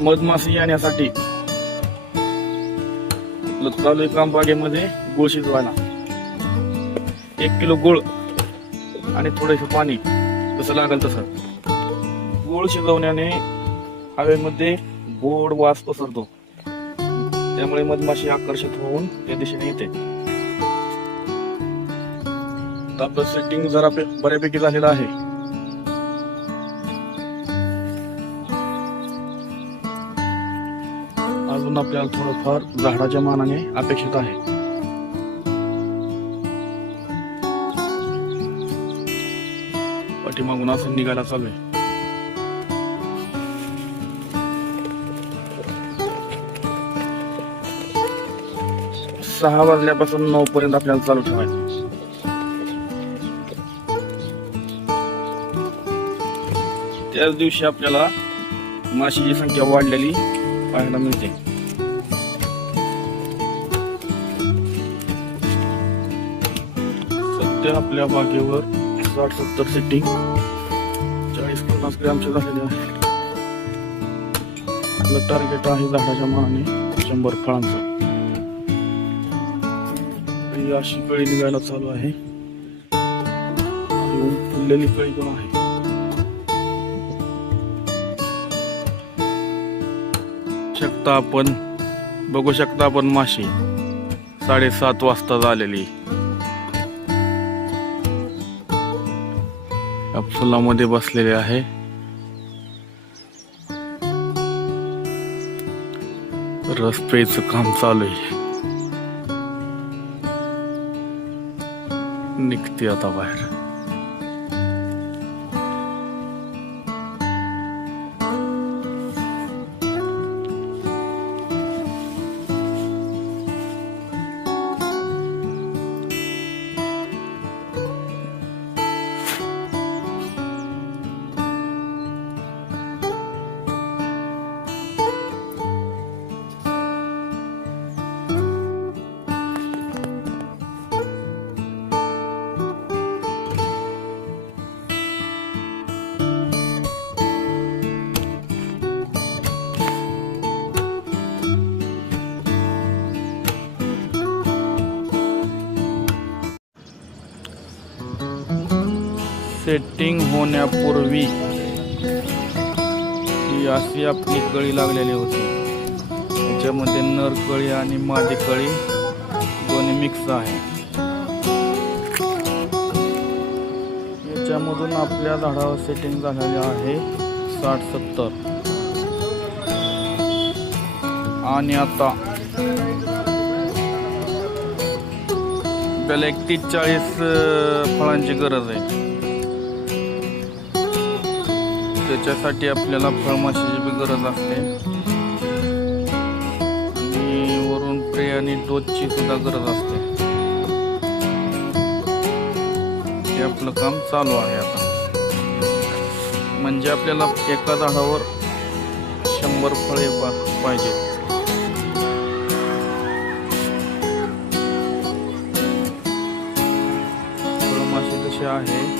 मधमाशी येण्यासाठी चालू आहे काम बागेमध्ये गुळ शिजवायला. 1 किलो गुळ आणि थोडेसे पाणी जसं लागेल तसं. गुळ शिजवण्याने हवेमध्ये गोड वास पसरतो, त्यामुळे मधमाशी आकर्षित होऊन त्या दिशेने येते. आपलं सेटिंग जरा बऱ्यापैकी झालेलं आहे. अजून आपल्याला थोडंफार झाडाच्या मानाने अपेक्षित आहे. पाठीमागून असं निघायला चालू आहे. 6 वाजल्यापासून 9 पर्यंत आपल्याला चालू ठेवायचं. त्याच दिवशी आपल्याला माशीची संख्या वाढलेली पाहायला मिळते. सध्या आपल्या बागेवर 60-70 सेटिंग 40-50 ग्रॅमचे झालेले आहे. आपलं टार्गेट आहे झाडाच्या मानाने 100 फळांचं. अशी कळी निघायला चालू आहे. फुललेली कळी पण आहे. बघू शकता आपण माशी 7:30 वाजता झालेली या फुलामध्ये बसलेले आहे. रस प्यायचं काम चालू आहे. निघते आता बाहेर. सेटिंग होण्यापूर्वी ही अशी आपली कळी लागलेली होती. त्याच्यामध्ये नर कळी आणि मादी कळी दोन्ही मिक्स आहे. याच्यामधून आपल्या झाडावर सेटिंग झालेले आहे 60-70 आणि आता आपल्याला 30-40 फळांची गरज आहे. त्याच्यासाठी आपल्याला फळमाशीची बी गरज असते आणि वरून प्रे आणि डोसची सुद्धा गरज असते. हे आपलं काम चालू आहे आता. म्हणजे आपल्याला एका झाडावर 100 फळे पाहिजेत. फळमाशी जशी आहे